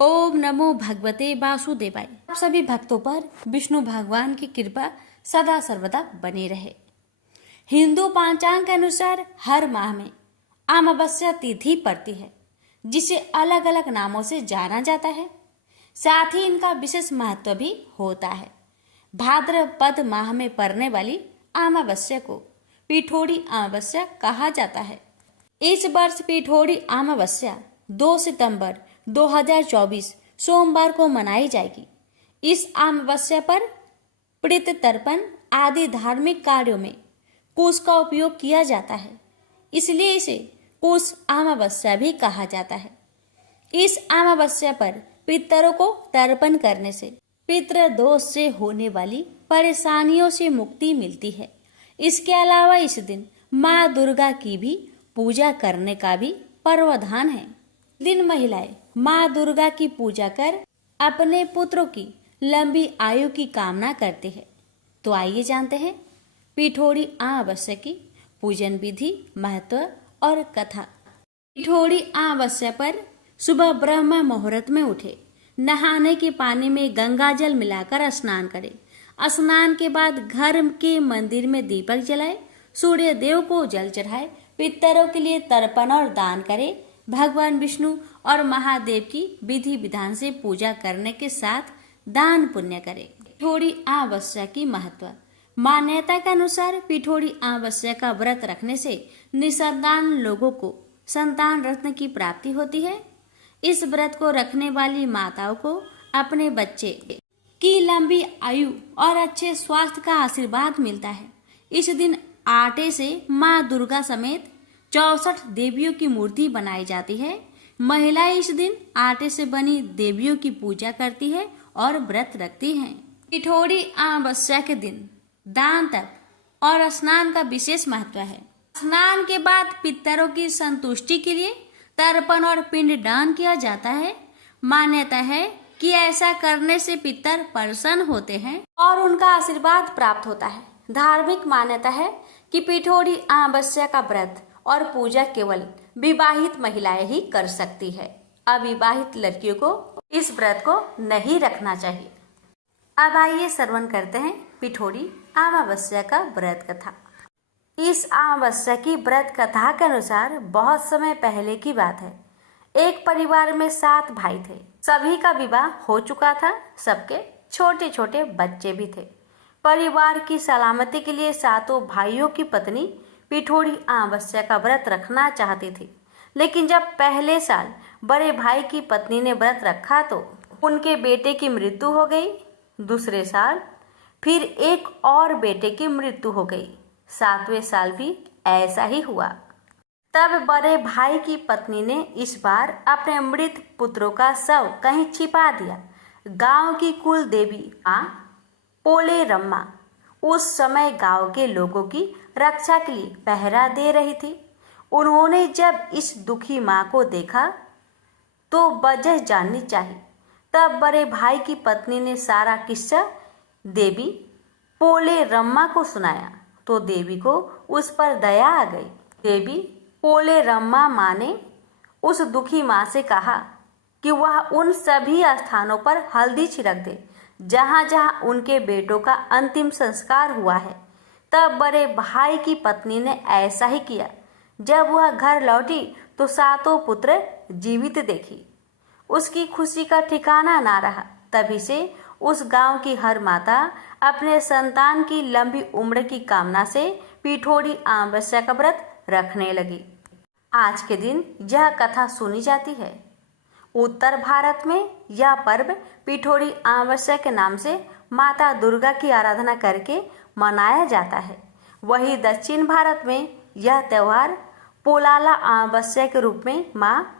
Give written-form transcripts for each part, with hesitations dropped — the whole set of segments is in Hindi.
ओम नमो भगवते वासुदेवाय। आप सभी भक्तों पर विष्णु भगवान की कृपा सदा सर्वदा बनी रहे। हिंदू पंचांग के अनुसार हर माह में अमावस्या तिथि पड़ती है, जिसे अलग अलग नामों से जाना जाता है। साथ ही इनका विशेष महत्व भी होता है। भाद्रपद माह में पड़ने वाली अमावस्या को पिठोरी अमावस्या कहा जाता है। इस वर्ष पिठोरी अमावस्या 2 सितंबर 2024 सोमवार को मनाई जाएगी। इस अमावस्या पर प्रीत तर्पण आदि धार्मिक कार्यों में कुश का उपयोग किया जाता है, इसलिए इसे कुश अमावस्या भी कहा जाता है। इस अमावस्या पर पितरों को तर्पण करने से पितृदोष से होने वाली परेशानियों से मुक्ति मिलती है। इसके अलावा इस दिन माँ दुर्गा की भी पूजा करने का भी प्रावधान है। दिन महिलाएं माँ दुर्गा की पूजा कर अपने पुत्रों की लंबी आयु की कामना करते हैं। तो आइए जानते हैं पिठोरी अमावस्या की पूजन विधि, महत्व और कथा। पिठोरी अमावस्या पर सुबह ब्रह्म मुहूर्त में उठे, नहाने के पानी में गंगा जल मिलाकर स्नान करें। स्नान के बाद घर के मंदिर में दीपक जलाए, सूर्य देव को जल चढ़ाए, पितरों के लिए तर्पण और दान करें। भगवान विष्णु और महादेव की विधि विधान से पूजा करने के साथ दान पुण्य करें। पिठोरी अमावस्या की महत्व। मान्यता के अनुसार पिठोरी अमावस्या का व्रत रखने से निसंतान लोगों को संतान रत्न की प्राप्ति होती है। इस व्रत को रखने वाली माताओं को अपने बच्चे की लंबी आयु और अच्छे स्वास्थ्य का आशीर्वाद मिलता है। इस दिन आटे से माँ दुर्गा समेत 64 देवियों की मूर्ति बनाई जाती है। महिलाएं इस दिन आटे से बनी देवियों की पूजा करती है और व्रत रखती हैं। पिठोरी अमावस्या के दिन दान तप और स्नान का विशेष महत्व है। स्नान के बाद पितरों की संतुष्टि के लिए तर्पण और पिंडदान किया जाता है। मान्यता है कि ऐसा करने से पितर प्रसन्न होते हैं और उनका आशीर्वाद प्राप्त होता है। धार्मिक मान्यता है कि पिठोरी अमावस्या का व्रत और पूजा केवल विवाहित महिलाएं ही कर सकती है। अविवाहित लड़कियों को इस व्रत को नहीं रखना चाहिए। अब आइए श्रवण करते हैं पिठोरी अमावस्या का व्रत कथा। इस अमावस्या की व्रत कथा के अनुसार बहुत समय पहले की बात है। एक परिवार में 7 भाई थे। सभी का विवाह हो चुका था। सबके छोटे छोटे बच्चे भी थे। परिवार की सलामती के लिए 7 भाइयों की पत्नी पिठोरी अमावस्या का व्रत रखना चाहती थी। लेकिन जब पहले साल बड़े भाई की पत्नी ने व्रत रखा तो उनके बेटे की मृत्यु हो गई। दूसरे साल फिर एक और बेटे की मृत्यु हो गई। 7वें साल भी ऐसा ही हुआ। तब बड़े भाई की पत्नी ने इस बार अपने मृत पुत्रों का शव कहीं छिपा दिया। गांव की कुल देवी मां पोलेरम्मा उस समय गांव के लोगों की रक्षा के लिए पहरा दे रही थी। उन्होंने जब इस दुखी मां को देखा तो वजह जाननी चाहिए। तब बड़े भाई की पत्नी ने सारा किस्सा देवी पोलेरम्मा को सुनाया तो देवी को उस पर दया आ गई। देवी पोलेरम्मा माँ ने उस दुखी माँ से कहा कि वह उन सभी स्थानों पर हल्दी छिड़क दे जहाँ जहाँ उनके बेटों का अंतिम संस्कार हुआ है। तब बड़े भाई की पत्नी ने ऐसा ही किया। जब वह घर लौटी तो 7 पुत्र जीवित देखी। उसकी खुशी का ठिकाना ना रहा। तभी से उस गांव की हर माता अपने संतान की लंबी उम्र की कामना से पिठोरी अमावस्या का व्रत रखने लगी। आज के दिन यह कथा सुनी जाती है। उत्तर भारत में यह पर्व पिठोरी अमावस्या के नाम से माता दुर्गा की आराधना करके मनाया जाता है। वहीं दक्षिण भारत में यह त्योहार पोलाला अमावस्या के रूप में माँ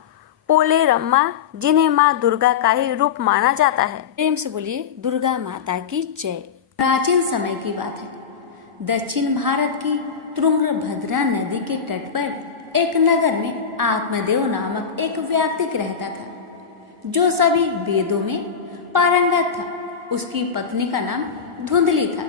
पोलेरम्मा, जिन्हें माँ दुर्गा का ही रूप माना जाता है। प्रेम से बोलिए दुर्गा माता की जय। प्राचीन समय की बात है। दक्षिण भारत की तुंगभद्रा नदी के तट पर एक नगर में आत्मदेव नामक एक व्यक्ति रहता था, जो सभी वेदों में पारंगत था। उसकी पत्नी का नाम धुंधली था।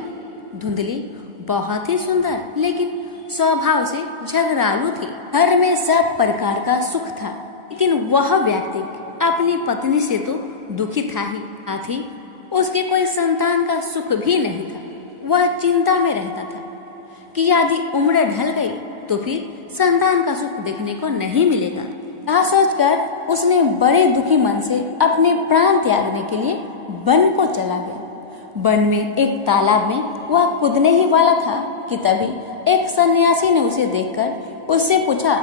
धुंधली बहुत ही सुंदर लेकिन स्वभाव से झगड़ालू थी। घर में सब प्रकार का सुख था, लेकिन वह व्यक्ति अपनी पत्नी से तो दुखी था ही, साथ ही उसके कोई संतान का सुख भी नहीं था। वह चिंता में रहता था कि यदि उम्र ढल गई तो फिर संतान का सुख देखने को नहीं मिलेगा। यह सोचकर उसने बड़े दुखी मन से अपने प्राण त्यागने के लिए वन को चला गया। वन में एक तालाब में वह कूदने ही वाला था कि तभी एक सन्यासी ने उसे देखकर उससे पूछा,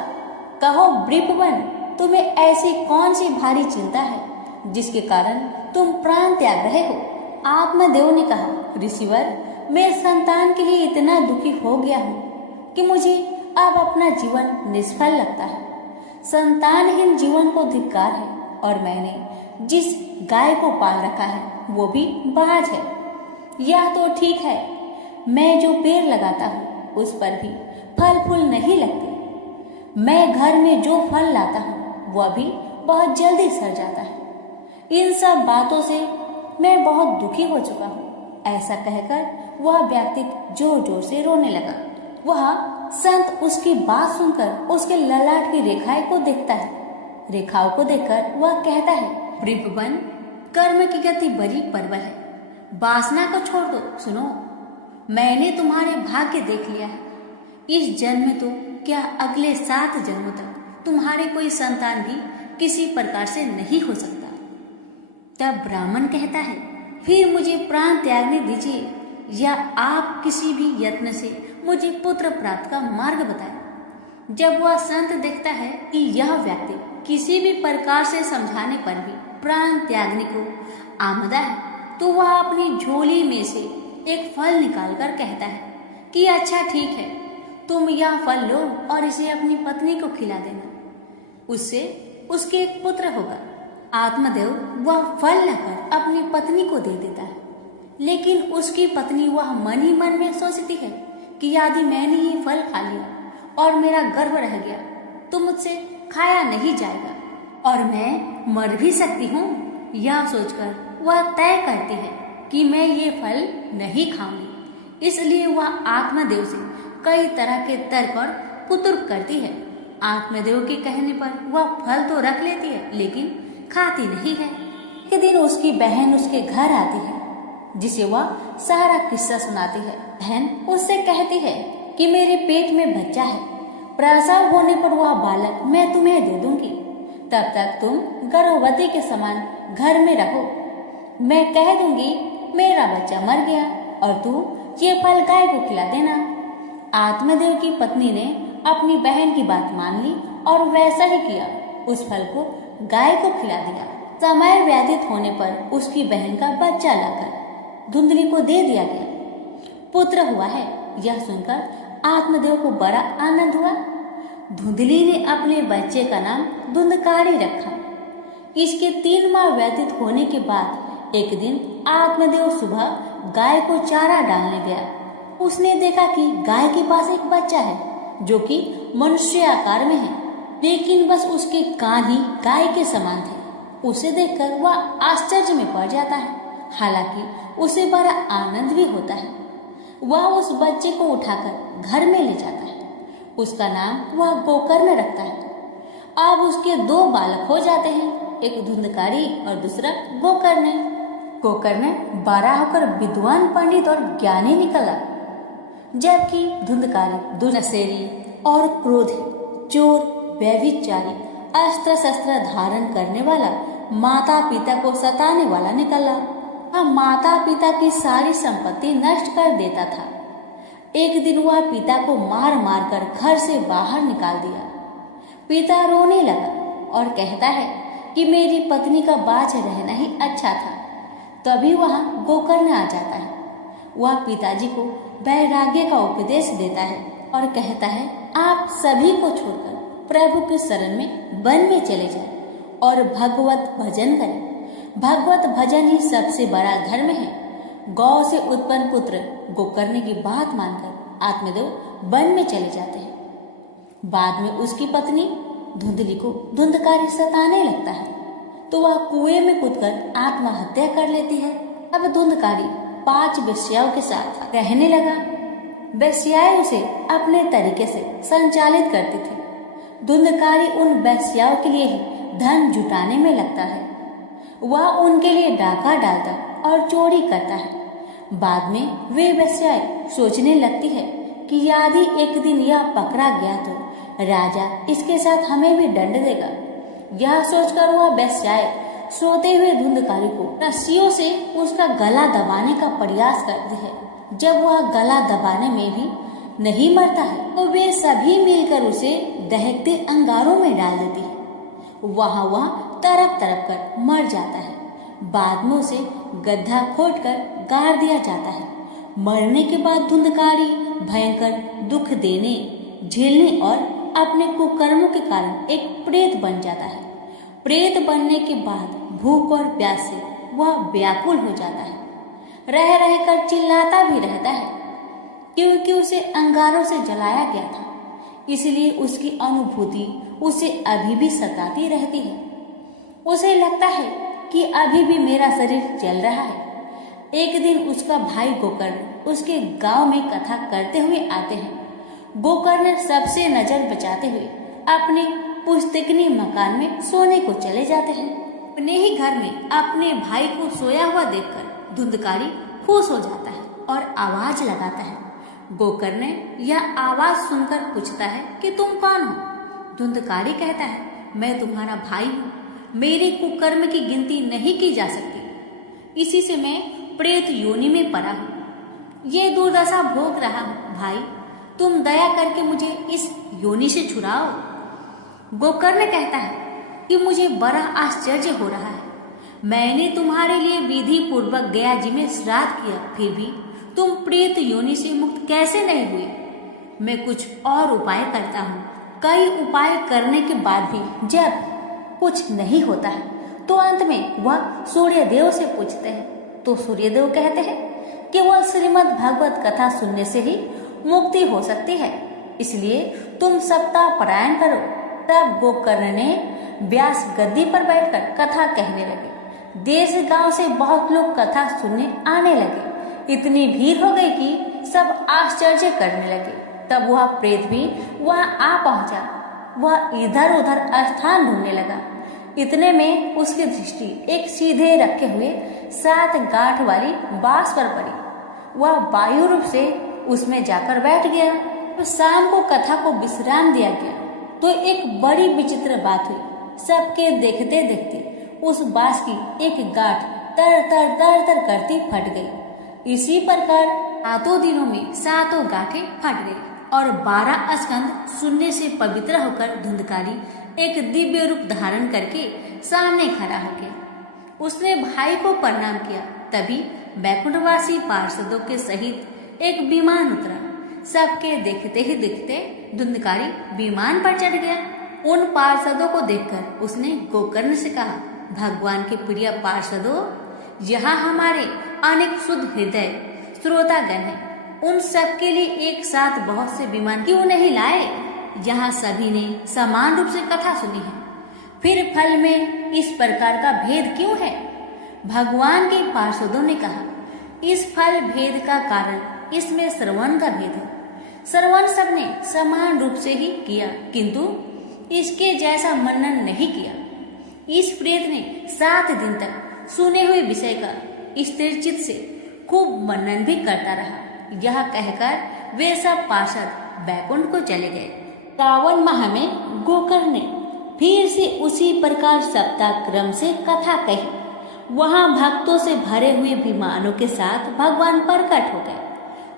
कहो ब्रीपवन, तुम्हें ऐसी कौन सी भारी चिंता है जिसके कारण तुम प्राण त्याग रहे हो? आत्मदेव ने कहा, ऋषिवर, मैं संतान के लिए इतना दुखी हो गया हूँ कि मुझे अब अपना जीवन निष्फल लगता है। संतानहीन जीवन को धिक्कार है और मैंने जिस गाय को पाल रखा है वो भी बाज है। यह तो ठीक है, मैं जो पेड़ लगाता हूँ उस पर भी फल फूल नहीं लगते। मैं घर में जो फल लाता हूँ वह भी बहुत जल्दी सड़ जाता है। इन सब बातों से मैं बहुत दुखी हो चुका हूँ। ऐसा कहकर वह व्यक्ति जोर जोर से रोने लगा। वह संत उसकी बात सुनकर उसके ललाट की रेखाएं को देखता है। रेखाओं को देखकर वह कहता है, ब्रीपवन, कर्म की गति बड़ी प्रबल है, वासना को छोड़ दो। सुनो, मैंने तुम्हारे भाग्य देख लिया है। इस जन्म में तो क्या अगले 7 जन्मों तक तुम्हारे कोई संतान भी किसी प्रकार से नहीं हो सकता। तब ब्राह्मण कहता है, फिर मुझे प्राण त्यागने दीजिए या आप किसी भी यत्न से मुझे पुत्र प्राप्त का मार्ग बताएं। जब वह संत देखता है कि यह व्यक्ति किसी भी प्रकार से समझाने पर भी प्राण त्यागने को आमदा है, तो वह अपनी झोली में से एक फल निकालकर कहता है कि अच्छा ठीक है, तुम यह फल लो और इसे अपनी पत्नी को खिला देना, उससे उसके एक पुत्र होगा। आत्मदेव वह फल लाकर अपनी पत्नी को दे देता है, लेकिन उसकी पत्नी वह मन ही मन में सोचती है कि यदि मैंने ये फल खा लिया और मेरा गर्भ रह गया तो मुझसे खाया नहीं जाएगा और मैं मर भी सकती हूँ। यह सोचकर वह तय करती है कि मैं ये फल नहीं खाऊंगी। इसलिए वह आत्मदेव से कई तरह के तर्क और कुतर्क करती है। आत्मदेव के कहने पर वह फल तो रख लेती है लेकिन खाती नहीं है। एक दिन उसकी बहन उसके घर आती है, जिसे वह सारा किस्सा सुनाती है। बहन उससे कहती है कि मेरे पेट में बच्चा है, प्रसव होने पर वह बालक मैं तुम्हें दे दूंगी, तब तक तुम गर्भवती के समान घर में रहो। मैं कह दूंगी मेरा बच्चा मर गया और तू ये फल गाय को खिला देना। आत्मदेव की पत्नी ने अपनी बहन की बात मान ली और वैसा ही किया। उस फल को गाय को खिला दिया। समय व्यतीत होने पर उसकी बहन का बच्चा लाकर धुंधली को दे दिया गया। पुत्र हुआ है, यह सुनकर आत्मदेव को बड़ा आनंद हुआ। धुंधली ने अपने बच्चे का नाम धुंधकारी रखा। इसके 3 माह व्यतीत होने के बाद एक दिन आत्मदेव सुबह गाय को चारा डालने गया। उसने देखा कि गाय के पास एक बच्चा है जो कि मनुष्य आकार में है, लेकिन बस उसके कान ही गाय के समान थे। उसे देखकर वह आश्चर्य में पड़ जाता है, हालांकि उसे बड़ा आनंद भी होता है। वह उस बच्चे को उठाकर घर में ले जाता है। उसका नाम वह गोकर्ण रखता है। अब उसके 2 बालक हो जाते हैं, एक धुंधकारी और दूसरा गोकर्ण। गोकर्ण बड़ा होकर विद्वान, पंडित और ज्ञानी निकला, जबकि धुंधकारी दुर्नसेरी और क्रोधी, चोर, व्यभिचारी, अस्त्र शस्त्र धारण करने वाला, माता पिता को सताने वाला निकला। वह माता पिता की सारी संपत्ति नष्ट कर देता था। एक दिन वह पिता को मार मार कर घर से बाहर निकाल दिया। पिता रोने लगा और कहता है कि मेरी पत्नी का बाँझ रहना ही अच्छा था। तभी वहाँ गोकर्ण आ जाता है। वह पिताजी को वैराग्य का उपदेश देता है और कहता है, आप सभी को छोड़कर प्रभु के शरण में वन में चले जाएं और भगवत भजन करें। भगवत भजन ही सबसे बड़ा धर्म है। गौ से उत्पन्न पुत्र गोकर्ण की बात मानकर आत्मदेव वन में चले जाते हैं। बाद में उसकी पत्नी धुंधली को धुंधकारी सताने लगता है तो वह कुएं में कूदकर आत्महत्या कर लेती है। अब धुंधकारी 5 वेश्याओं के साथ रहने लगा। वेश्याएं उसे अपने तरीके से संचालित करती थी। धुंधकारी उन वेश्याओं के लिए ही धन जुटाने में लगता है। वह उनके लिए डाका डालता और चोरी करता है। बाद में वे वेश्याएं सोचने लगती है कि यदि एक दिन यह पकड़ा गया तो राजा इसके साथ हमें भी दंड देगा। यह सोचकर वह वेश्याएं सोते हुए धुंधकारी को रस्सियों से उसका गला दबाने का प्रयास करती है। जब वह गला दबाने में भी नहीं मरता है तो वे सभी मिलकर उसे दहकते अंगारों में डाल देती है। वहाँ वह तड़प तड़प कर मर जाता है। बाद में उसे गड्ढा खोदकर गाड़ दिया जाता है। मरने के बाद धुंधकारी भयंकर दुख देने, झेलने और अपने कुकर्मों के कारण एक प्रेत बन जाता है। प्रेत बनने के बाद भूख और प्यास से वह व्याकुल हो जाता है। रह रहकर चिल्लाता भी रहता है, क्योंकि उसे अंगारों से जलाया गया था। इसलिए उसकी अनुभूति उसे अभी भी सताती रहती है। उसे लगता है कि अभी भी मेरा शरीर जल रहा है। एक दिन उसका भाई गोकर्ण उसके गांव में कथा करते हुए आते हैं। गोकर्ण सबसे नजर बचाते हुए अपने पुस्तकनी मकान में सोने को चले जाते हैं। अपने ही घर में अपने भाई को सोया हुआ देखकर धुंधकारी खुश हो जाता है और आवाज लगाता है। गोकर्ण यह आवाज सुनकर पूछता है कि तुम कौन हो? धुंधकारी कहता है, मैं तुम्हारा भाई हूँ। मेरे कुकर्म की गिनती नहीं की जा सकती। इसी से मैं प्रेत योनि में पड़ा हूँ। ये दुर्दशा भोग रहा हूँ। भाई, तुम दया करके मुझे इस योनि से छुड़ाओ। गोकर्ण कहता है कि मुझे बड़ा आश्चर्य हो रहा है। मैंने तुम्हारे लिए विधि पूर्वक गया जी में श्राद्ध किया, फिर भी तुम प्रेत योनि से मुक्त कैसे नहीं हुई? मैं कुछ और उपाय करता हूँ। कई उपाय करने के बाद भी जब कुछ नहीं होता है तो अंत में वह सूर्यदेव से पूछते हैं। तो सूर्यदेव कहते हैं कि वह श्रीमद् भागवत कथा सुनने से ही मुक्ति हो सकती है, इसलिए तुम सप्ताह पारायण करो। तब गोकर्ण ने व्यास गद्दी पर बैठकर कथा कहने लगे। देश गांव से बहुत लोग कथा सुनने आने लगे। इतनी भीड़ हो गई कि सब आश्चर्य करने लगे। तब वह प्रेत भी वहां आ पहुंचा। वह इधर उधर स्थान ढूंढने लगा। इतने में उसकी दृष्टि एक सीधे रखे हुए 7 गांठ वाली बांस पर पड़ी। वह वायु रूप से उसमें जाकर बैठ गया। तो शाम को कथा को विश्राम दिया गया तो एक बड़ी विचित्र बात हुई। सबके देखते देखते उस बांस की एक गांठ तर तर तर तर करती फट गई। इसी प्रकार 7 दिनों में 7 गांठें फट गई और 12 स्कंद सुनने से पवित्र होकर धुंधकारी एक दिव्य रूप धारण करके सामने खड़ा हो गया। उसने भाई को प्रणाम किया। तभी बैकुंठवासी पार्षदों के सहित एक विमान उतरा। सबके देखते ही देखते धुंधकारी विमान पर चढ़ गया। उन पार्षदों को देखकर उसने गोकर्ण से कहा, भगवान के प्रिय पार्षदों, यहाँ हमारे अनेक शुद्ध हृदय श्रोतागण हैं। उन सब के लिए एक साथ बहुत से विमान क्यों नहीं लाए? यहाँ सभी ने समान रूप से कथा सुनी है, फिर फल में इस प्रकार का भेद क्यों है? भगवान के पार्षदों ने कहा, इस फल भेद का कारण इसमें श्रवण का भेद है। श्रवण सबने समान रूप से ही किया, किंतु इसके जैसा मनन नहीं किया। इस प्रेत ने 7 दिन तक सुने हुए विषय का स्थिरचित्त से खूब मनन भी करता रहा। यह कहकर वे सब पार्षद बैकुंठ को चले गए। श्रावण माह में गोकर्ण ने फिर से उसी प्रकार सप्ताह क्रम से कथा कही। वहां भक्तों से भरे हुए विमानों के साथ भगवान प्रकट हो गए।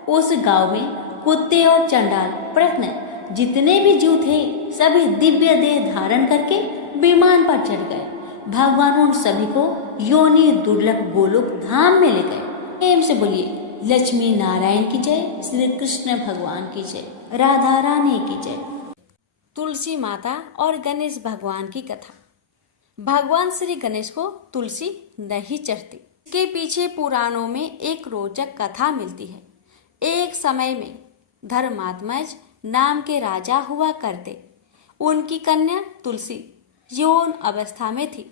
उस गांव में कुत्ते और चंडाल प्रत्न जितने भी जीव थे सभी दिव्य देह धारण करके विमान पर चढ़ गए। भगवान उन सभी को योनि दुर्लभ गोलोक धाम में ले गए। प्रेम से बोलिए लक्ष्मी नारायण की जय, श्री कृष्ण भगवान की जय, राधा रानी की जय। तुलसी माता और गणेश भगवान की कथा। भगवान श्री गणेश को तुलसी नहीं चढ़ती। इसके पीछे पुराणों में एक रोचक कथा मिलती है। एक समय में धर्मात्मज नाम के राजा हुआ करते। उनकी कन्या तुलसी यौन अवस्था में थी।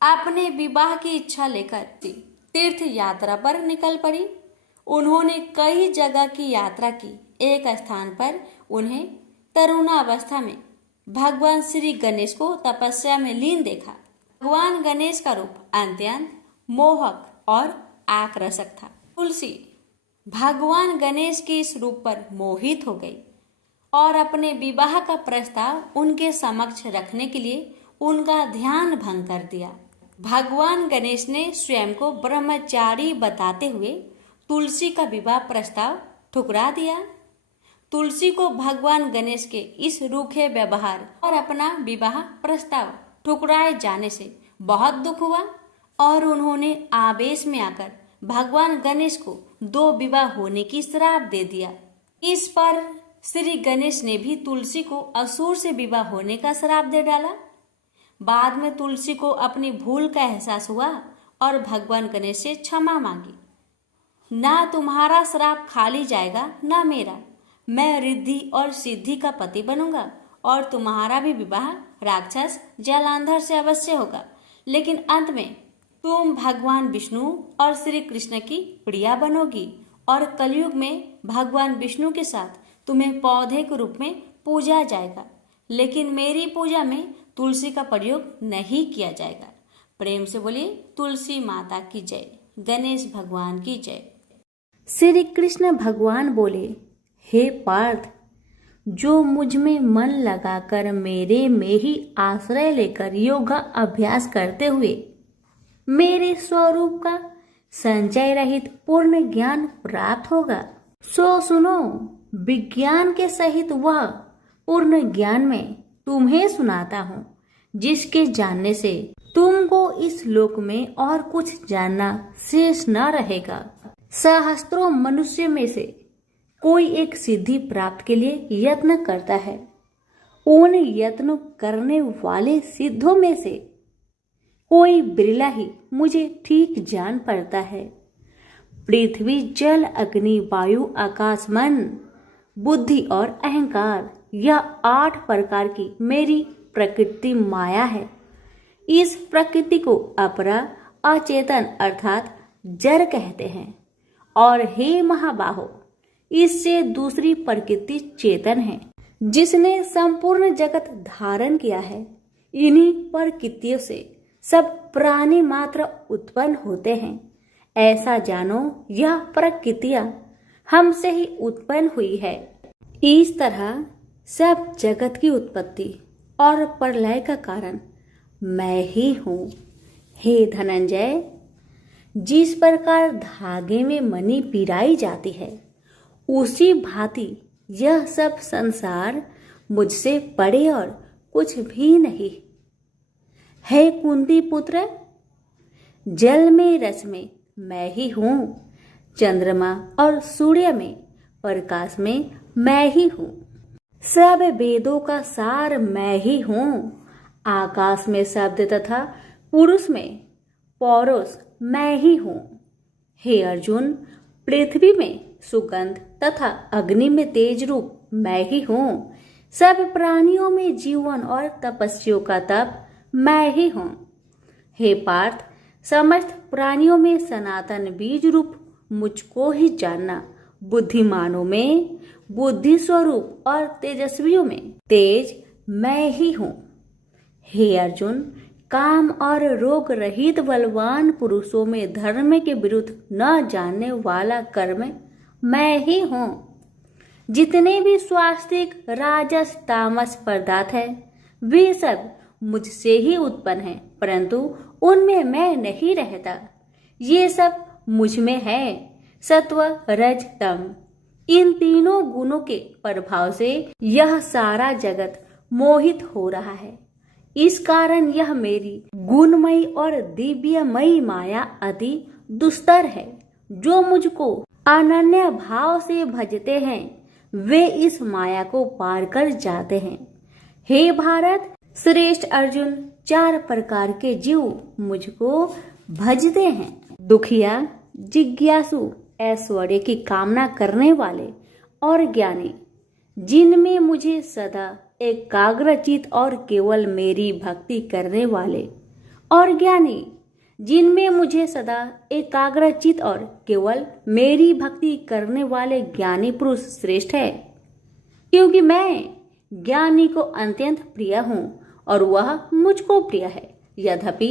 अपने विवाह की इच्छा लेकर तीर्थ यात्रा पर निकल पड़ी। उन्होंने कई जगह की यात्रा की। एक स्थान पर उन्हें तरुणावस्था में भगवान श्री गणेश को तपस्या में लीन देखा। भगवान गणेश का रूप अत्यंत मोहक और आकर्षक था। तुलसी भगवान गणेश के इस रूप पर मोहित हो गई और अपने विवाह का प्रस्ताव उनके समक्ष रखने के लिए उनका ध्यान भंग कर दिया। भगवान गणेश ने स्वयं को ब्रह्मचारी बताते हुए तुलसी का विवाह प्रस्ताव ठुकरा दिया। तुलसी को भगवान गणेश के इस रूखे व्यवहार और अपना विवाह प्रस्ताव ठुकराए जाने से बहुत दुख हुआ और उन्होंने आवेश में आकर भगवान गणेश को 2 विवाह होने की श्राप दे दिया। इस पर श्री गणेश ने भी तुलसी को असुर से विवाह होने का श्राप दे डाला। बाद में तुलसी को अपनी भूल का एहसास हुआ और भगवान गणेश से क्षमा मांगी। ना तुम्हारा श्राप खाली जाएगा ना मेरा। मैं रिद्धि और सिद्धि का पति बनूंगा और तुम्हारा भी विवाह राक्षस जलांधर से अवश्य होगा, लेकिन अंत में तुम भगवान विष्णु और श्री कृष्ण की प्रिया बनोगी और कलयुग में भगवान विष्णु के साथ तुम्हें पौधे के रूप में पूजा जाएगा, लेकिन मेरी पूजा में तुलसी का प्रयोग नहीं किया जाएगा। प्रेम से बोलिए तुलसी माता की जय, गणेश भगवान की जय। श्री कृष्ण भगवान बोले, हे पार्थ, जो मुझ में मन लगाकर मेरे में ही आश्रय लेकर योगा अभ्यास करते हुए मेरे स्वरूप का संचय रहित पूर्ण ज्ञान प्राप्त होगा, सो सुनो, विज्ञान के सहित वह पूर्ण ज्ञान में तुम्हें सुनाता हूँ, जिसके जानने से तुमको इस लोक में और कुछ जानना शेष न रहेगा। सहस्त्रों मनुष्य में से कोई एक सिद्धि प्राप्त के लिए यत्न करता है। उन यत्न करने वाले सिद्धों में से कोई बिरला ही मुझे ठीक जान पड़ता है। पृथ्वी, जल, अग्नि, वायु, आकाश, मन, बुद्धि और अहंकार, यह 8 प्रकार की मेरी प्रकृति माया है। इस प्रकृति को अपरा अचेतन अर्थात जड़ कहते हैं। और हे महाबाहो, इससे दूसरी प्रकृति चेतन है, जिसने संपूर्ण जगत धारण किया है। इन्हीं प्रकृतियों से सब प्राणी मात्र उत्पन्न होते हैं। ऐसा जानो, यह प्रकृतियां हमसे ही उत्पन्न हुई है। इस तरह सब जगत की उत्पत्ति और प्रलय का कारण मैं ही हूँ। हे धनंजय, जिस प्रकार धागे में मणि पिराई जाती है, उसी भांति यह सब संसार मुझसे परे और कुछ भी नहीं। हे कुंती पुत्र, जल में रस में मैं ही हूँ, चंद्रमा और सूर्य में प्रकाश में मैं ही हूँ, सब वेदों का सार मैं ही हूँ, आकाश में शब्द तथा पुरुष में पौरुष मैं ही हूँ। हे अर्जुन, पृथ्वी में सुगंध तथा अग्नि में तेज रूप मैं ही हूँ, सब प्राणियों में जीवन और तपस्वियों का तप मैं ही हूँ। हे पार्थ, समस्त प्राणियों में सनातन बीज रूप मुझको ही जानना, बुद्धिमानों में बुद्धि स्वरूप और तेजस्वियों में तेज मैं ही हूँ। हे अर्जुन, काम और रोग रहित बलवान पुरुषों में धर्म के विरुद्ध न जानने वाला कर्म मैं ही हूँ। जितने भी स्वास्तिक राजस तामस पदार्थ है, वे सब मुझसे ही उत्पन्न हैं, परंतु उनमें मैं नहीं रहता। ये सब मुझ में है। सत्व, रज, तम, इन तीनों गुणों के प्रभाव से यह सारा जगत मोहित हो रहा है। इस कारण यह मेरी गुणमयी और दिव्यमयी माया अति दुस्तर है। जो मुझको अनन्य भाव से भजते हैं, वे इस माया को पार कर जाते हैं। हे भारत श्रेष्ठ अर्जुन, 4 प्रकार के जीव मुझको भजते हैं। दुखिया, जिज्ञासु, ऐश्वर्य की कामना करने वाले और ज्ञानी, जिनमें मुझे सदा एकाग्रचित और केवल मेरी भक्ति करने वाले, और ज्ञानी, जिनमें मुझे सदा एकाग्रचित और केवल मेरी भक्ति करने वाले ज्ञानी पुरुष श्रेष्ठ है। क्योंकि मैं ज्ञानी को अत्यंत प्रिय हूँ और वह मुझको प्रिय है। यद्यपि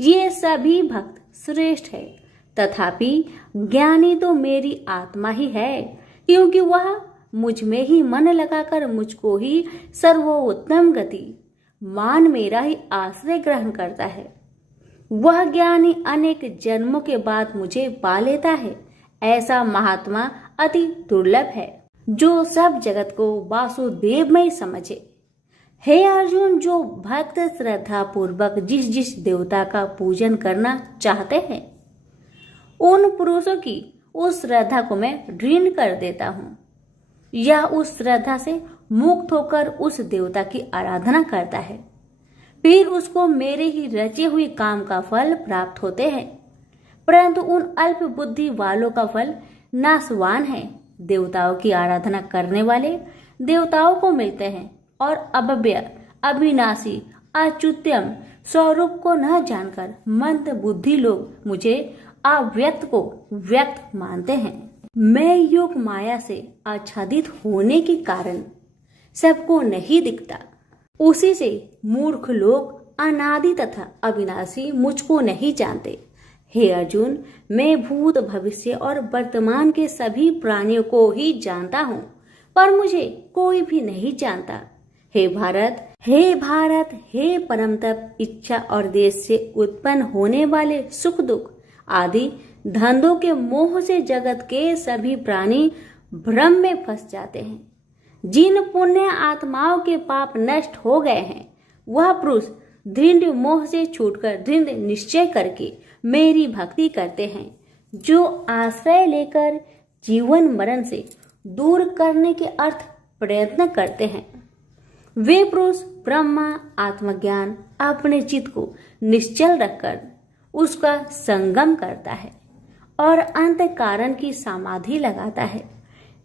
ये सभी भक्त श्रेष्ठ है, तथापि ज्ञानी तो मेरी आत्मा ही है, क्योंकि वह मुझ में ही मन लगाकर मुझको ही सर्वोत्तम गति मान मेरा ही आश्रय ग्रहण करता है। वह ज्ञानी अनेक जन्मों के बाद मुझे पा लेता है। ऐसा महात्मा अति दुर्लभ है जो सब जगत को वासुदेव में समझे। हे अर्जुन, जो भक्त श्रद्धा पूर्वक जिस जिस देवता का पूजन करना चाहते हैं, उन पुरुषों की उस श्रद्धा को मैं दृढ़ कर देता हूँ। यह उस श्रद्धा से मुक्त होकर उस देवता की आराधना करता है, फिर उसको मेरे ही रचे हुए काम का फल प्राप्त होते हैं। परंतु उन अल्प बुद्धि वालों का फल नाशवान है। देवताओं की आराधना करने वाले देवताओं को मिलते हैं और अव्यय, अविनाशी, अच्युतम स्वरूप को न जानकर मंद बुद्धि लोग मुझे अव्यक्त को व्यक्त मानते हैं। मैं योग माया से आच्छादित होने के कारण सबको नहीं दिखता। उसी से मूर्ख लोग अनादि तथा अविनाशी मुझको नहीं जानते। हे अर्जुन, मैं भूत, भविष्य और वर्तमान के सभी प्राणियों को ही जानता हूँ, पर मुझे कोई भी नहीं जानता। हे भारत, हे परम तप, इच्छा और देश से उत्पन्न होने वाले सुख दुख आदि धंधों के मोह से जगत के सभी प्राणी भ्रम में फंस जाते हैं। जिन पुण्य आत्माओं के पाप नष्ट हो गए हैं, वह पुरुष दृढ़ मोह से छूटकर दृढ़ निश्चय करके मेरी भक्ति करते हैं, जो आश्रय लेकर जीवन मरण से दूर करने के अर्थ प्रयत्न करते हैं। वे पुरुष ब्रह्मा आत्मज्ञान अपने चित्त को निश्चल रखकर उसका संगम करता है और अंत कारण की समाधि लगाता है।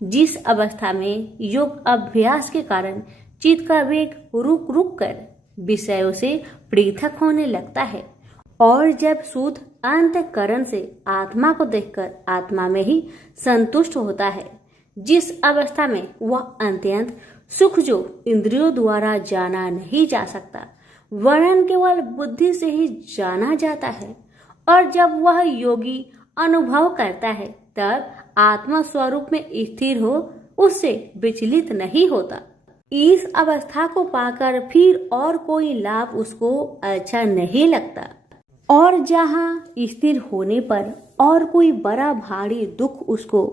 जिस अवस्था में योग अभ्यास के कारण चित्त का वेग रुक रुक कर विषयों से पृथक होने लगता है और जब शुद्ध अंतःकरण से आत्मा को देखकर आत्मा में ही संतुष्ट होता है, जिस अवस्था में वह अत्यंत सुख जो इंद्रियों द्वारा जाना नहीं जा सकता, वरन केवल बुद्धि से ही जाना जाता है, और जब वह योगी अनुभव करता है तब आत्मा स्वरूप में स्थिर हो उससे विचलित नहीं होता। इस अवस्था को पाकर फिर और कोई लाभ उसको अच्छा नहीं लगता और जहाँ स्थिर होने पर और कोई बड़ा भारी दुख उसको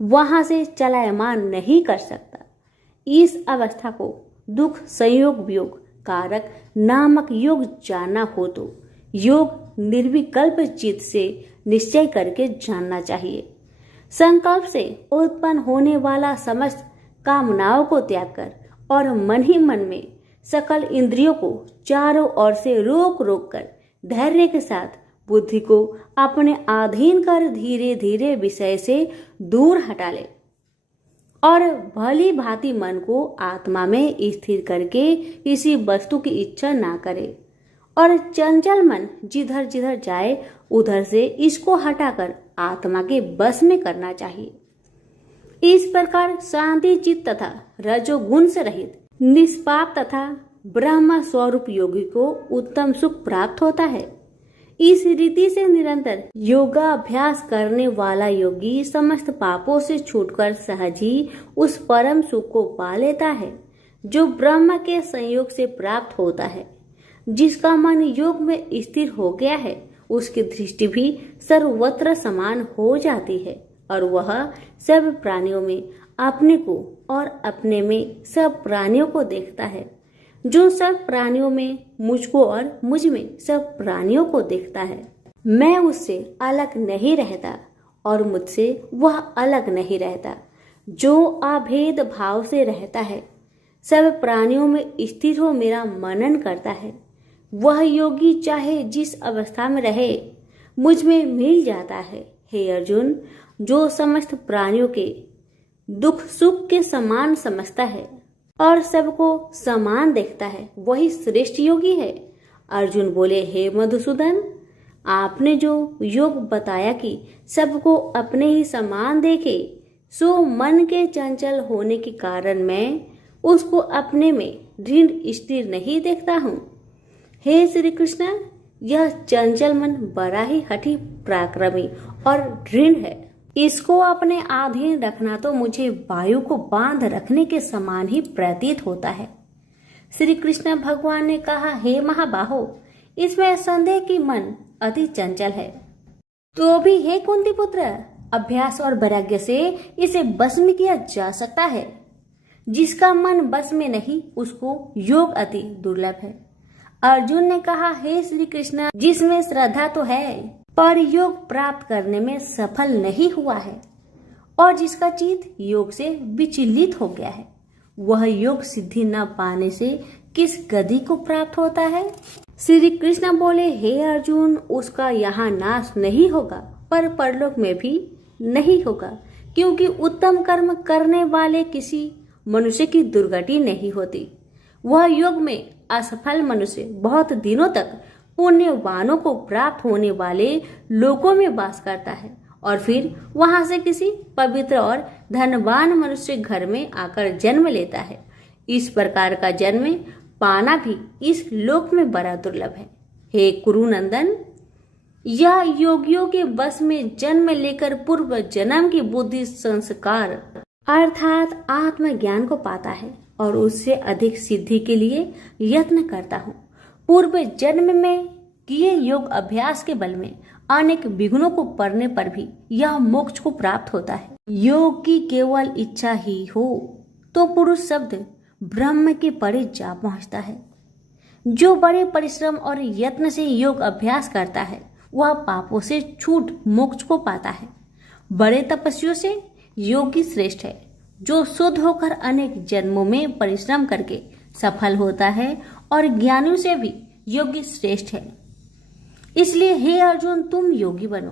वहां से चलायमान नहीं कर सकता। इस अवस्था को दुख संयोग वियोग कारक नामक योग जानना हो तो योग निर्विकल्प चित्त से निश्चय करके जानना चाहिए। संकल्प से उत्पन्न होने वाला समस्त कामनाओं को त्याग कर और मन ही मन में सकल इंद्रियों को चारों ओर से रोक रोक कर धैर्य के साथ बुद्धि को अपने अधीन कर धीरे धीरे विषय से दूर हटा ले और भली भांति मन को आत्मा में स्थिर करके किसी वस्तु की इच्छा ना करे और चंचल मन जिधर जिधर जाए उधर से इसको हटाकर आत्मा के बस में करना चाहिए। इस प्रकार शांति चित्त तथा रजोगुण से रहित निष्पाप तथा ब्रह्म स्वरूप योगी को उत्तम सुख प्राप्त होता है। इस रीति से निरंतर योगाभ्यास करने वाला योगी समस्त पापों से छूटकर सहज ही उस परम सुख को पा लेता है जो ब्रह्म के संयोग से प्राप्त होता है। जिसका मन योग में स्थिर हो गया है उसकी दृष्टि भी सर्वत्र समान हो जाती है और वह सब प्राणियों में अपने को और अपने में सब प्राणियों को देखता है। जो सब प्राणियों में मुझको और मुझ में सब प्राणियों को देखता है। मैं उससे अलग नहीं रहता और मुझसे वह अलग नहीं रहता। जो अभेद भाव से रहता है सब प्राणियों में स्थिर हो मेरा मनन करता है, वह योगी चाहे जिस अवस्था में रहे मुझ में मिल जाता है। हे अर्जुन, जो समस्त प्राणियों के दुख सुख के समान समझता है और सबको समान देखता है वही श्रेष्ठ योगी है। अर्जुन बोले, हे मधुसूदन, आपने जो योग बताया कि सबको अपने ही समान देखे, सो मन के चंचल होने के कारण मैं उसको अपने में दृढ़ स्थिर नहीं देखता हूँ। हे श्री कृष्ण, यह चंचल मन बड़ा ही हठी पराक्रमी और दृढ़ है। इसको अपने अधीन रखना तो मुझे वायु को बांध रखने के समान ही प्रतीत होता है। श्री कृष्ण भगवान ने कहा, हे महाबाहो, इसमें संदेह की मन अति चंचल है। तो भी हे कुंती पुत्र, अभ्यास और वैराग्य से इसे बस में किया जा सकता है। जिसका मन बस में नहीं, उसको योग अति दुर्लभ है। अर्जुन ने कहा, हे श्री कृष्ण, जिसमें श्रद्धा तो है पर योग प्राप्त करने में सफल नहीं हुआ है और जिसका चित्त योग से विचलित हो गया है, वह योग सिद्धि न पाने से किस गति को प्राप्त होता है? श्री कृष्ण बोले, हे अर्जुन, उसका यहाँ नाश नहीं होगा पर परलोक में भी नहीं होगा, क्योंकि उत्तम कर्म करने वाले किसी मनुष्य की दुर्गति नहीं होती। वह योग में असफल मनुष्य बहुत दिनों तक पुण्यवानों को प्राप्त होने वाले लोकों में वास करता है और फिर वहां से किसी पवित्र और धनवान मनुष्य घर में आकर जन्म लेता है। इस प्रकार का जन्म पाना भी इस लोक में बड़ा दुर्लभ है। हे कुरुनंदन, यह योगियों के बस में जन्म लेकर पूर्व जन्म की बुद्धि संस्कार अर्थात आत्मज्ञान को पाता है और उससे अधिक सिद्धि के लिए यत्न करता हूँ। पूर्व जन्म में किए योग अभ्यास के बल में अनेक विघ्नों को पड़ने पर भी यह मोक्ष को प्राप्त होता है। योग की केवल इच्छा ही हो तो पुरुष शब्द ब्रह्म के परे जा पहुंचता है। जो बड़े परिश्रम और यत्न से योग अभ्यास करता है, वह पापों से छूट मोक्ष को पाता है। बड़े तपस्वियों से योगी श्रेष्ठ है, जो शुद्ध होकर अनेक जन्मों में परिश्रम करके सफल होता है, और ज्ञानियों से भी योगी श्रेष्ठ है। इसलिए हे अर्जुन, तुम योगी बनो।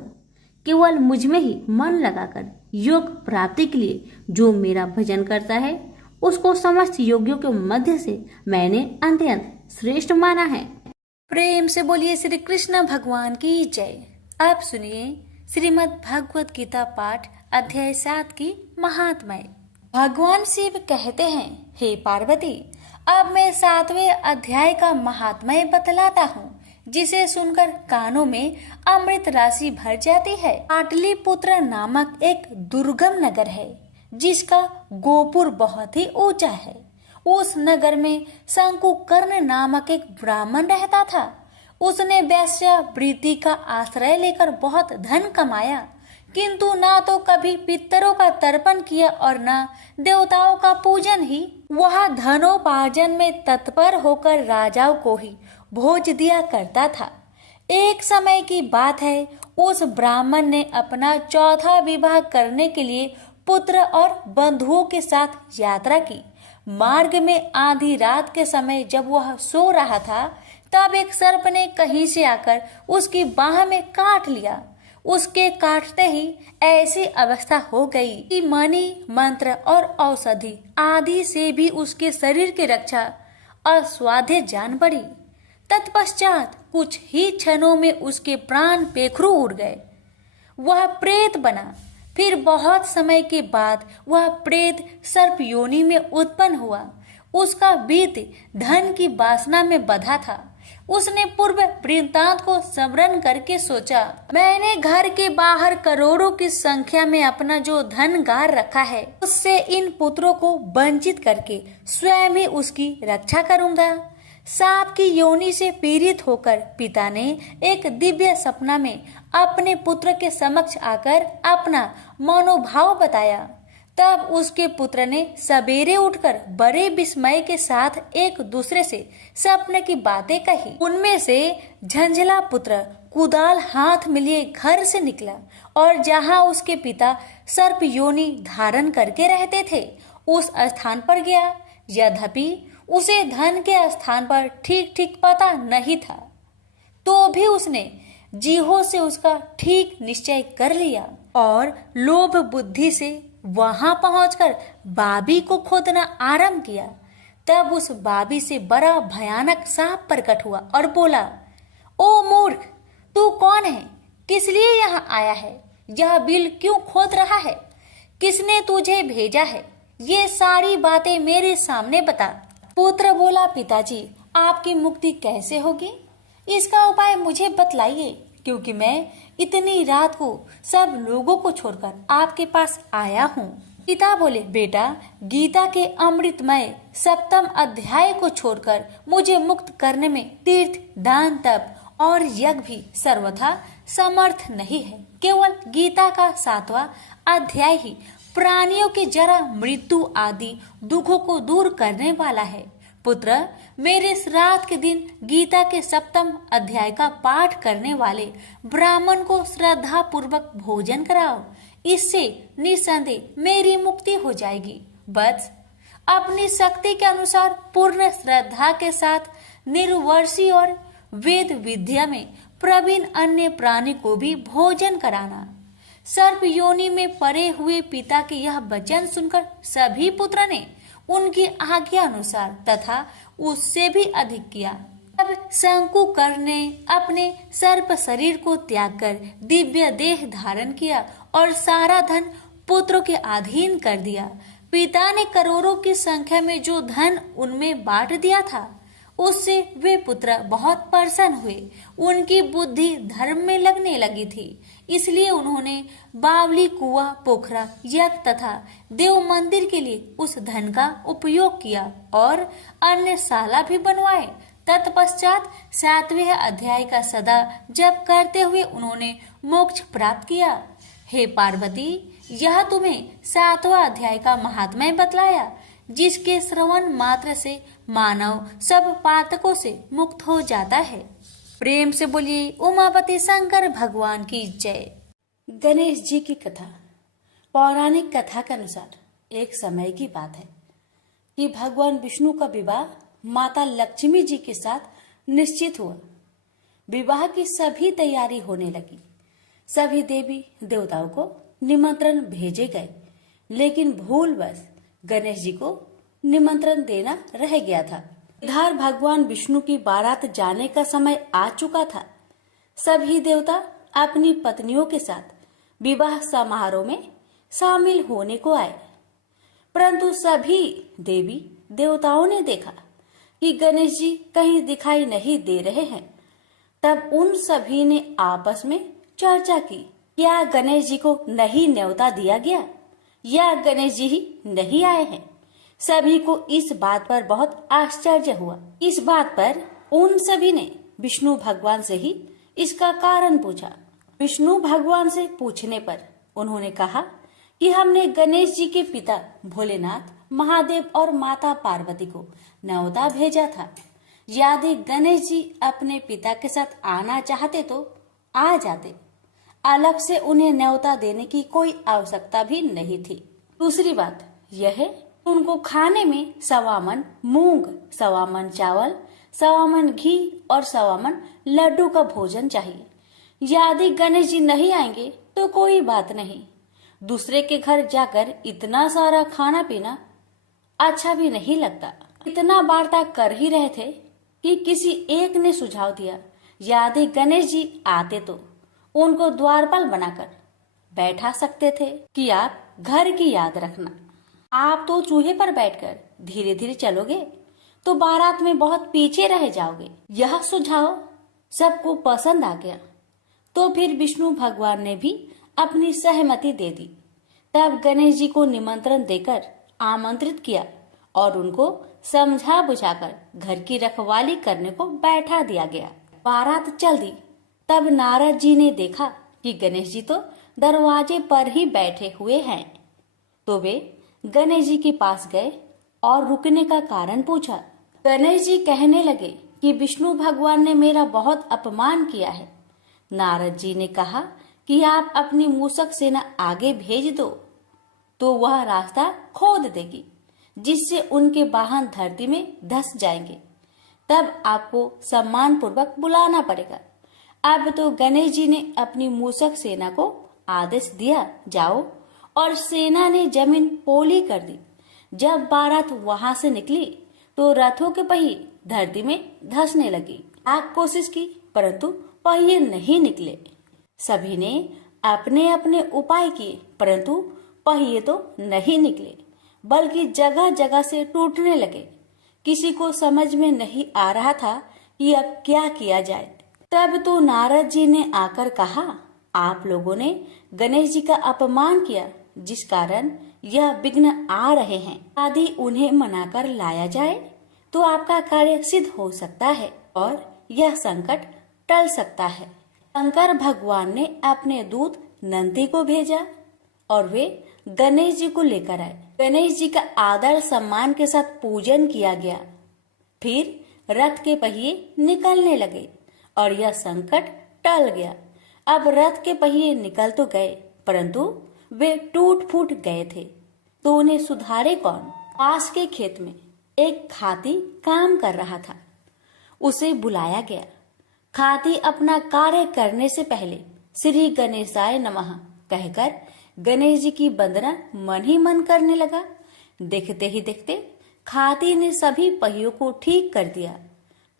केवल मुझ में ही मन लगाकर योग प्राप्ति के लिए जो मेरा भजन करता है, उसको समस्त योगियों के मध्य से मैंने अत्यंत श्रेष्ठ माना है। प्रेम से बोलिए श्री कृष्ण भगवान की जय। अब सुनिए श्रीमद् भगवत गीता पाठ अध्याय 7 की महात्म्य। भगवान शिव कहते हैं, हे पार्वती, अब मैं 7वें अध्याय का महात्म्य बतलाता हूँ, जिसे सुनकर कानों में अमृत राशि भर जाती है। पाटलिपुत्र नामक एक दुर्गम नगर है, जिसका गोपुर बहुत ही ऊंचा है। उस नगर में शंकुकर्ण नामक एक ब्राह्मण रहता था। उसने वैश्य वृत्ति का आश्रय लेकर बहुत धन कमाया, किंतु ना तो कभी पितरों का तर्पण किया और न देवताओं का पूजन ही। वह धनोपार्जन में तत्पर होकर राजाओं को ही भोज दिया करता था। एक समय की बात है, उस ब्राह्मण ने अपना चौथा विवाह करने के लिए पुत्र और बंधुओं के साथ यात्रा की। मार्ग में आधी रात के समय जब वह सो रहा था, तब एक सर्प ने कहीं से आकर उसकी बाह में काट लिया। उसके काटते ही ऐसी अवस्था हो गई कि मणि, मंत्र और औषधि आदि से भी उसके शरीर की रक्षा असाध्य जान पड़ी। तत्पश्चात कुछ ही क्षणों में उसके प्राण पेखरू उड़ गए। वह प्रेत बना। फिर बहुत समय के बाद वह प्रेत सर्प योनि में उत्पन्न हुआ। उसका बीत धन की वासना में बंधा था। उसने पूर्व वृत्तांत को स्मरण करके सोचा, मैंने घर के बाहर करोड़ों की संख्या में अपना जो धन गार रखा है, उससे इन पुत्रों को वंचित करके स्वयं ही उसकी रक्षा करूंगा। सांप की योनि से पीड़ित होकर पिता ने एक दिव्य सपना में अपने पुत्र के समक्ष आकर अपना मनोभाव बताया। तब उसके पुत्र ने सवेरे उठकर बड़े विस्मय के साथ एक दूसरे से सपने की बातें कही। उनमें से झंझला पुत्र कुदाल हाथ में लिए घर से निकला और जहां उसके पिता सर्प योनि धारण करके रहते थे, उस स्थान पर गया। यद्यपि उसे धन के स्थान पर ठीक ठीक पता नहीं था, तो भी उसने जीहो से उसका ठीक निश्चय कर लिया और लोभ बुद्धि से वहां पहुंचकर बाबी को खोदना आरंभ किया। तब उस बाबी से बड़ा भयानक सांप प्रकट हुआ और बोला, ओ मूर्ख, तू कौन है? किस लिए यहाँ आया है? यह बिल क्यों खोद रहा है? किसने तुझे भेजा है? ये सारी बातें मेरे सामने बता। पुत्र बोला, पिताजी आपकी मुक्ति कैसे होगी, इसका उपाय मुझे बतलाइए, क्योंकि मैं इतनी रात को सब लोगों को छोड़कर आपके पास आया हूँ। पिता बोले, बेटा गीता के अमृतमय 7वें अध्याय को छोड़कर मुझे मुक्त करने में तीर्थ, दान, तप और यज्ञ भी सर्वथा समर्थ नहीं है। केवल गीता का 7वां अध्याय ही प्राणियों के जरा मृत्यु आदि दुखों को दूर करने वाला है। पुत्र, मेरे श्राद्ध के दिन गीता के 7वें अध्याय का पाठ करने वाले ब्राह्मण को श्रद्धा पूर्वक भोजन कराओ। इससे निसंदेह मेरी मुक्ति हो जाएगी। बस अपनी शक्ति के अनुसार पूर्ण श्रद्धा के साथ निर्वर्षी और वेद विद्या में प्रवीण अन्य प्राणी को भी भोजन कराना। सर्प योनि में पड़े हुए पिता के यह वचन सुनकर सभी पुत्र ने उनकी आज्ञा अनुसार तथा उससे भी अधिक किया। अब शंकुकर ने अपने सर्प शरीर को त्याग कर दिव्य देह धारण किया और सारा धन पुत्रों के अधीन कर दिया। पिता ने करोड़ों की संख्या में जो धन उनमें बांट दिया था, उससे वे पुत्र बहुत प्रसन्न हुए। उनकी बुद्धि धर्म में लगने लगी थी, इसलिए उन्होंने बावली, कुआं, पोखरा, यज्ञ तथा देव मंदिर के लिए उस धन का उपयोग किया और अन्य शाला भी बनवाए। तत्पश्चात 7वें अध्याय का सदा जप करते हुए उन्होंने मोक्ष प्राप्त किया। हे पार्वती, यह तुम्हें 7वां अध्याय का महात्म्य बतलाया, जिसके श्रवण मात्र से मानव सब पातकों से मुक्त हो जाता है। प्रेम से बोलिए उमापति शंकर भगवान की जय। गणेश जी की कथा। पौराणिक कथा के अनुसार एक समय की बात है कि भगवान विष्णु का विवाह माता लक्ष्मी जी के साथ निश्चित हुआ। विवाह की सभी तैयारी होने लगी। सभी देवी देवताओं को निमंत्रण भेजे गए, लेकिन भूलवश गणेश जी को निमंत्रण देना रह गया था। इधर भगवान विष्णु की बारात जाने का समय आ चुका था। सभी देवता अपनी पत्नियों के साथ विवाह समारोह में शामिल होने को आए, परंतु सभी देवी देवताओं ने देखा कि गणेश जी कहीं दिखाई नहीं दे रहे हैं। तब उन सभी ने आपस में चर्चा की, क्या गणेश जी को नहीं न्योता दिया गया या गणेश जी ही नहीं आए हैं। सभी को इस बात पर बहुत आश्चर्य हुआ। इस बात पर उन सभी ने विष्णु भगवान से ही इसका कारण पूछा। विष्णु भगवान से पूछने पर उन्होंने कहा कि हमने गणेश जी के पिता भोलेनाथ, महादेव और माता पार्वती को न्योता भेजा था। यदि गणेश जी अपने पिता के साथ आना चाहते तो आ जाते। अलग से उन्हें न्योता देने की कोई आवश्यकता भी नहीं थी। दूसरी बात यह है, उनको खाने में 1.25 मन मूंग, 1.25 मन चावल, 1.25 मन घी और 1.25 मन लड्डू का भोजन चाहिए। यदि गणेश जी नहीं आएंगे तो कोई बात नहीं, दूसरे के घर जाकर इतना सारा खाना पीना अच्छा भी नहीं लगता। इतना वार्ता कर ही रहे थे कि किसी एक ने सुझाव दिया, यदि गणेश जी आते तो उनको द्वारपाल बनाकर बैठा सकते थे कि आप घर की याद रखना। आप तो चूहे पर बैठकर धीरे धीरे चलोगे तो बारात में बहुत पीछे रह जाओगे। यह सुझाव सबको पसंद आ गया, तो फिर विष्णु भगवान ने भी अपनी सहमति दे दी। तब गणेश जी को निमंत्रण देकर आमंत्रित किया और उनको समझा बुझाकर घर की रखवाली करने को बैठा दिया गया। बारात चल दी। तब नारद जी ने देखा कि गणेश जी तो दरवाजे पर ही बैठे हुए हैं, तो वे गणेश जी के पास गए और रुकने का कारण पूछा। गणेश जी कहने लगे कि विष्णु भगवान ने मेरा बहुत अपमान किया है। नारद जी ने कहा कि आप अपनी मूषक सेना आगे भेज दो तो वह रास्ता खोद देगी, जिससे उनके वाहन धरती में धंस जाएंगे। तब आपको सम्मान पूर्वक बुलाना पड़ेगा। अब तो गणेश जी ने अपनी मूषक सेना को आदेश दिया, जाओ, और सेना ने जमीन पोली कर दी। जब बारात वहां से निकली तो रथों के पहिए धरती में धंसने लगी। लाख कोशिश की परंतु पहिए नहीं निकले। सभी ने अपने अपने उपाय किए परंतु पहिए तो नहीं निकले। बल्कि जगह जगह से टूटने लगे। किसी को समझ में नहीं आ रहा था कि अब क्या किया जाए। तब तो नारद जी ने आकर कहा, आप लोगों ने गणेश जी का अपमान किया, जिस कारण यह विघ्न आ रहे हैं। यदि उन्हें मनाकर लाया जाए तो आपका कार्य सिद्ध हो सकता है और यह संकट टल सकता है। शंकर भगवान ने अपने दूत नंदी को भेजा और वे गणेश जी को लेकर आए। गणेश जी का आदर सम्मान के साथ पूजन किया गया। फिर रथ के पहिए निकलने लगे और यह संकट टल गया। अब रथ के पहिए निकल तो गए, परंतु वे टूट फूट गए थे, तो उन्हें सुधारे कौन। पास के खेत में एक खाती काम कर रहा था। उसे बुलाया गया। खाती अपना कार्य करने से पहले श्री गणेशाय नमः कहकर गणेश जी की वंदना मन ही मन करने लगा। देखते ही देखते खाती ने सभी पहियों को ठीक कर दिया।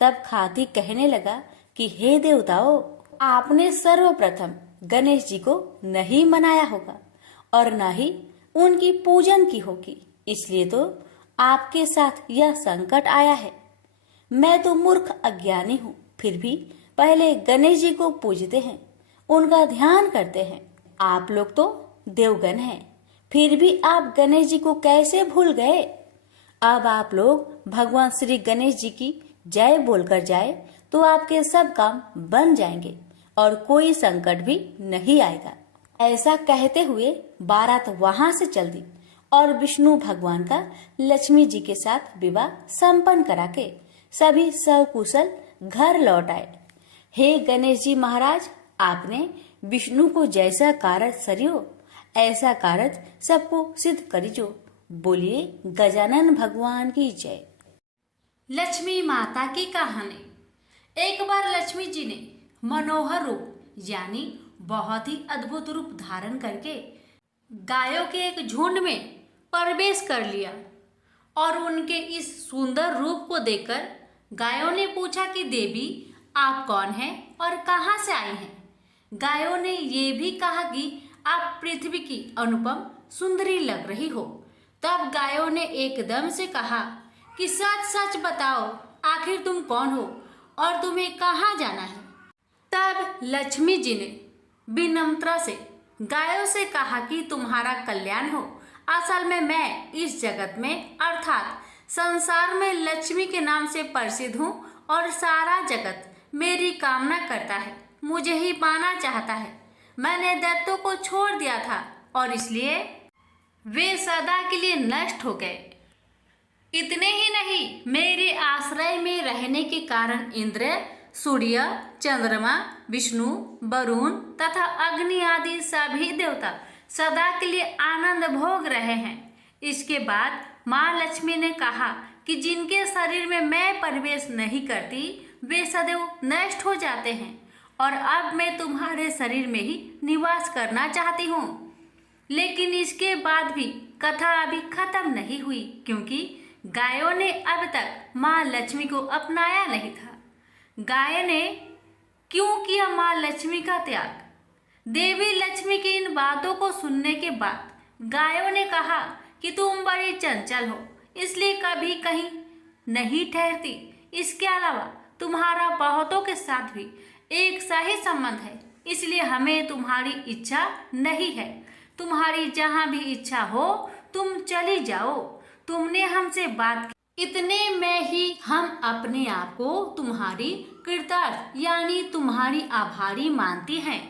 तब खाती कहने लगा कि हे देवताओं, आपने सर्वप्रथम गणेश जी को नहीं मनाया होगा और न ही उनकी पूजन की होगी, इसलिए तो आपके साथ यह संकट आया है। मैं तो मूर्ख अज्ञानी हूँ, फिर भी पहले गणेश जी को पूजते हैं, उनका ध्यान करते हैं। आप लोग तो देवगण हैं, फिर भी आप गणेश जी को कैसे भूल गए। अब आप लोग भगवान श्री गणेश जी की जय बोलकर जाए तो आपके सब काम बन जाएंगे और कोई संकट भी नहीं आएगा। ऐसा कहते हुए बारात वहां से चल दी और विष्णु भगवान का लक्ष्मी जी के साथ विवाह संपन्न करा के सभी सकुशल घर लौट आए। हे गणेश जी महाराज, आपने विष्णु को जैसा कारज सरियो ऐसा कारज सबको सिद्ध करिजो। बोलिए गजानन भगवान की जय। लक्ष्मी माता की कहानी। एक बार लक्ष्मी जी ने मनोहर रूप यानी बहुत ही अद्भुत रूप धारण करके गायों के एक झुंड में प्रवेश कर लिया और उनके इस सुंदर रूप को देखकर गायों ने पूछा कि देवी, आप कौन हैं और कहां से आई हैं। गायों ने ये भी कहा कि आप पृथ्वी की अनुपम सुंदरी लग रही हो। तब गायों ने एकदम से कहा कि सच सच बताओ, आखिर तुम कौन हो और तुम्हें कहाँ जाना है। तब लक्ष्मी जी ने विनम्रता से गायों से कहा कि तुम्हारा कल्याण हो। असल में मैं इस जगत में अर्थात संसार में लक्ष्मी के नाम से प्रसिद्ध हूँ और सारा जगत मेरी कामना करता है, मुझे ही पाना चाहता है। मैंने दैत्यों को छोड़ दिया था और इसलिए वे सदा के लिए नष्ट हो गए। इतने ही नहीं, मेरे आश्रय में रहने के कारण इंद्र, सूर्य, चंद्रमा, विष्णु, वरुण तथा अग्नि आदि सभी देवता सदा के लिए आनंद भोग रहे हैं। इसके बाद माँ लक्ष्मी ने कहा कि जिनके शरीर में मैं प्रवेश नहीं करती वे सदैव नष्ट हो जाते हैं और अब मैं तुम्हारे शरीर में ही निवास करना चाहती हूँ। लेकिन इसके बाद भी कथा अभी खत्म नहीं हुई, क्योंकि गायों ने अब तक माँ लक्ष्मी को अपनाया नहीं था। गाय ने क्यों किया माँ लक्ष्मी का त्याग। देवी लक्ष्मी की इन बातों को सुनने के बाद गायों ने कहा कि तुम बड़ी चंचल हो, इसलिए कभी कहीं नहीं ठहरती। इसके अलावा तुम्हारा बहुतों के साथ भी एक सही संबंध है, इसलिए हमें तुम्हारी इच्छा नहीं है। तुम्हारी जहाँ भी इच्छा हो तुम चली जाओ। तुमने हमसे बात की, इतने में ही हम अपने आप को तुम्हारी कृतार्थ यानी तुम्हारी आभारी मानती हैं।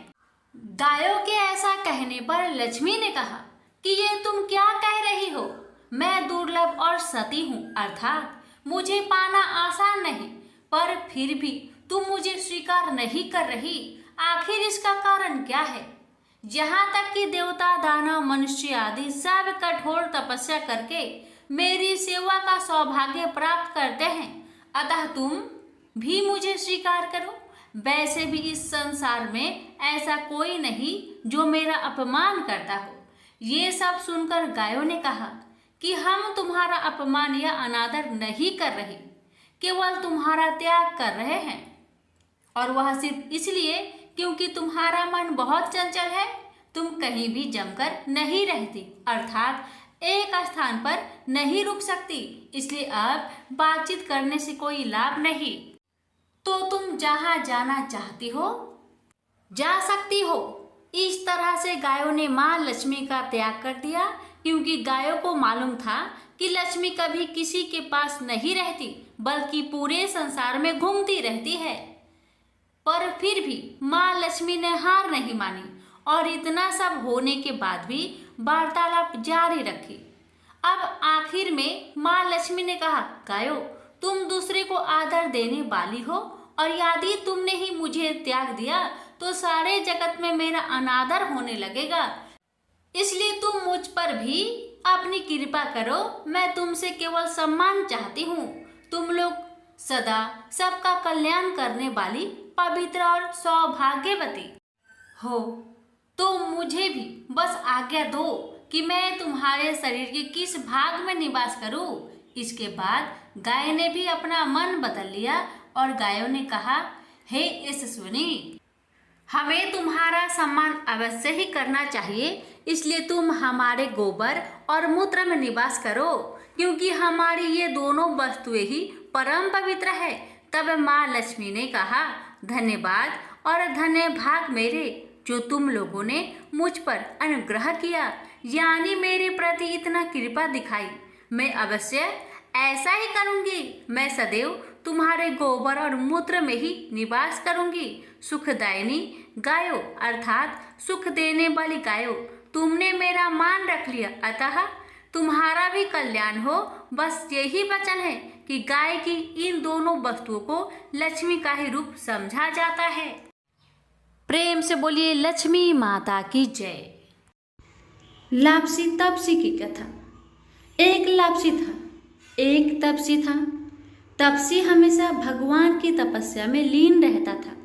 गायों के ऐसा कहने पर लक्ष्मी ने कहा कि ये तुम क्या कह रही हो। मैं दुर्लभ और सती हूँ, अर्थात मुझे पाना आसान नहीं, पर फिर भी तुम मुझे स्वीकार नहीं कर रही। आखिर इसका कारण क्या है। यहाँ तक कि देवता, दानव, मनुष्य आदि सब कठोर तपस्या करके मेरी सेवा का सौभाग्य प्राप्त करते हैं, अतः तुम भी मुझे स्वीकार करो। वैसे भी इस संसार में ऐसा कोई नहीं जो मेरा अपमान करता हो। ये सब सुनकर गायों ने कहा कि हम तुम्हारा अपमान या अनादर नहीं कर रहे, केवल तुम्हारा त्याग कर रहे हैं, और वह सिर्फ इसलिए क्योंकि तुम्हारा मन बहुत चंचल है। तुम कहीं भी जमकर नहीं रहती, अर्थात एक स्थान पर नहीं रुक सकती, इसलिए अब बातचीत करने से कोई लाभ नहीं। तो तुम जहाँ जाना चाहती हो जा सकती हो। इस तरह से गायों ने माँ लक्ष्मी का त्याग कर दिया, क्योंकि गायों को मालूम था कि लक्ष्मी कभी किसी के पास नहीं रहती, बल्कि पूरे संसार में घूमती रहती है। पर फिर भी माँ लक्ष्मी ने हार नहीं मानी और इतना सब होने के बाद भी वार्तालाप जारी रखी। अब आखिर में माँ लक्ष्मी ने कहा, गायों, तुम दूसरे को आदर देने वाली हो और यदि तुमने ही मुझे त्याग दिया तो सारे जगत में मेरा अनादर होने लगेगा। इसलिए तुम मुझ पर भी अपनी कृपा करो। मैं तुमसे केवल सम्मान चाहती हूँ। तुम लोग सदा सबका कल्याण करने वाली पवित्र और सौभाग्यवती हो, तो मुझे भी बस आज्ञा दो कि मैं तुम्हारे शरीर के किस भाग में निवास करूं। इसके बाद गाय ने भी अपना मन बदल लिया और गायों ने कहा, हे यशस्विनी, हमें तुम्हारा सम्मान अवश्य ही करना चाहिए, इसलिए तुम हमारे गोबर और मूत्र में निवास करो, क्योंकि हमारी ये दोनों वस्तुएं ही परम पवित्र है। तब माँ लक्ष्मी ने कहा, धन्यवाद और धन्य भाग मेरे, जो तुम लोगों ने मुझ पर अनुग्रह किया, यानी मेरे प्रति इतना कृपा दिखाई। मैं अवश्य ऐसा ही करूंगी। मैं सदैव तुम्हारे गोबर और मूत्र में ही निवास करूंगी। सुखदायिनी गायों अर्थात सुख देने वाली गायों, तुमने मेरा मान रख लिया, अतः तुम्हारा भी कल्याण हो। बस यही वचन है कि गाय की इन दोनों वस्तुओं को लक्ष्मी का ही रूप समझा जाता है। प्रेम से बोलिए लक्ष्मी माता की जय। लापसी तपसी की कथा। एक लापसी था, एक तपसी था। तपसी हमेशा भगवान की तपस्या में लीन रहता था।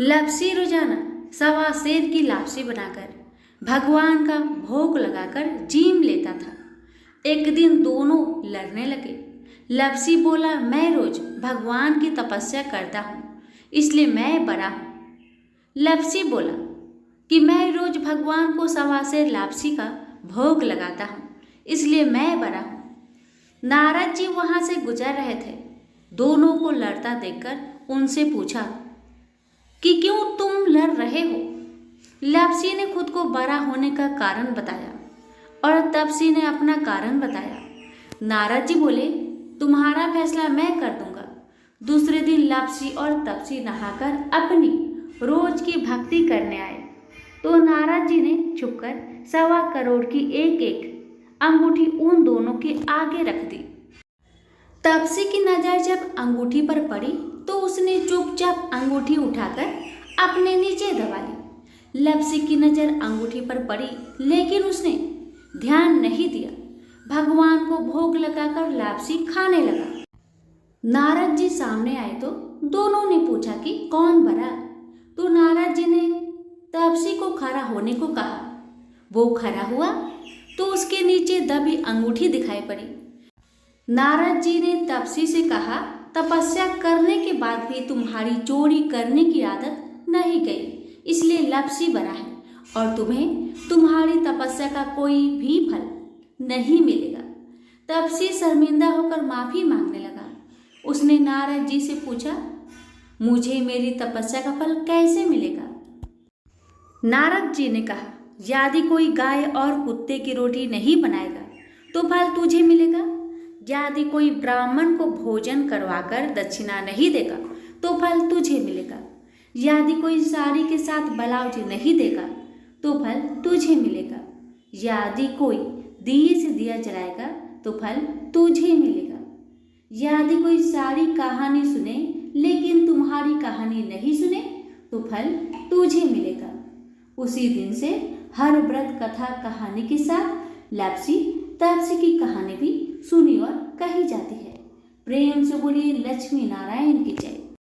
लापसी रोजाना सवा सेर की लापसी बनाकर भगवान का भोग लगाकर जीम लेता था। एक दिन दोनों लड़ने लगे। लापसी बोला, मैं रोज भगवान की तपस्या करता हूँ, इसलिए मैं बड़ा हूँ। लापसी बोला कि मैं रोज भगवान को सवा सेर लापसी का भोग लगाता हूँ, इसलिए मैं बड़ा हूँ। नारद जी वहां से गुजर रहे थे। दोनों को लड़ता देखकर उनसे पूछा कि क्यों तुम लड़ रहे हो। लापसी ने खुद को बड़ा होने का कारण बताया और तपसी ने अपना कारण बताया। नारद जी बोले, तुम्हारा फैसला मैं कर दूंगा। दूसरे दिन लापसी और तपसी नहाकर अपनी रोज की भक्ति करने आए तो नारद जी ने छुपकर 1.25 करोड़ की एक एक अंगूठी उन दोनों के आगे रख दी। तपसी की नजर जब अंगूठी पर पड़ी तो उसने चुपचाप अंगूठी उठाकर अपने नीचे दबा ली। लापसी की नजर अंगूठी पर पड़ी, लेकिन उसने ध्यान नहीं दिया। भगवान को भोग लगाकर लापसी खाने लगा। नारद जी सामने आए तो दोनों ने पूछा कि कौन बड़ा। तो नारद जी ने तपसी को खड़ा होने को कहा। वो खड़ा हुआ तो उसके नीचे दबी अंगूठी दिखाई पड़ी। नारद जी ने तपसी से कहा, तपस्या करने के बाद भी तुम्हारी चोरी करने की आदत नहीं गई, इसलिए लापसी बड़ा है और तुम्हें तुम्हारी तपस्या का कोई भी फल नहीं मिलेगा। तपसी शर्मिंदा होकर माफी मांगने लगा। उसने नारद जी से पूछा, मुझे मेरी तपस्या का फल कैसे मिलेगा। नारद जी ने कहा, यदि कोई गाय और कुत्ते की रोटी नहीं बनाएगा तो फल तुझे मिलेगा। यदि कोई ब्राह्मण को भोजन करवाकर दक्षिणा नहीं देगा तो फल तुझे मिलेगा। यदि कोई साड़ी के साथ ब्लाउज नहीं देगा तो फल तुझे मिलेगा। यदि कोई दिए से दिया जलाएगा तो फल तुझे मिलेगा। यदि कोई सारी कहानी सुने लेकिन तुम्हारी कहानी नहीं सुने तो फल तुझे मिलेगा। उसी दिन से हर व्रत कथा कहानी के साथ लापसी तपसी की कहानी भी सुनी और कही जाती है। प्रेम से बोलिए लक्ष्मी नारायण की जय।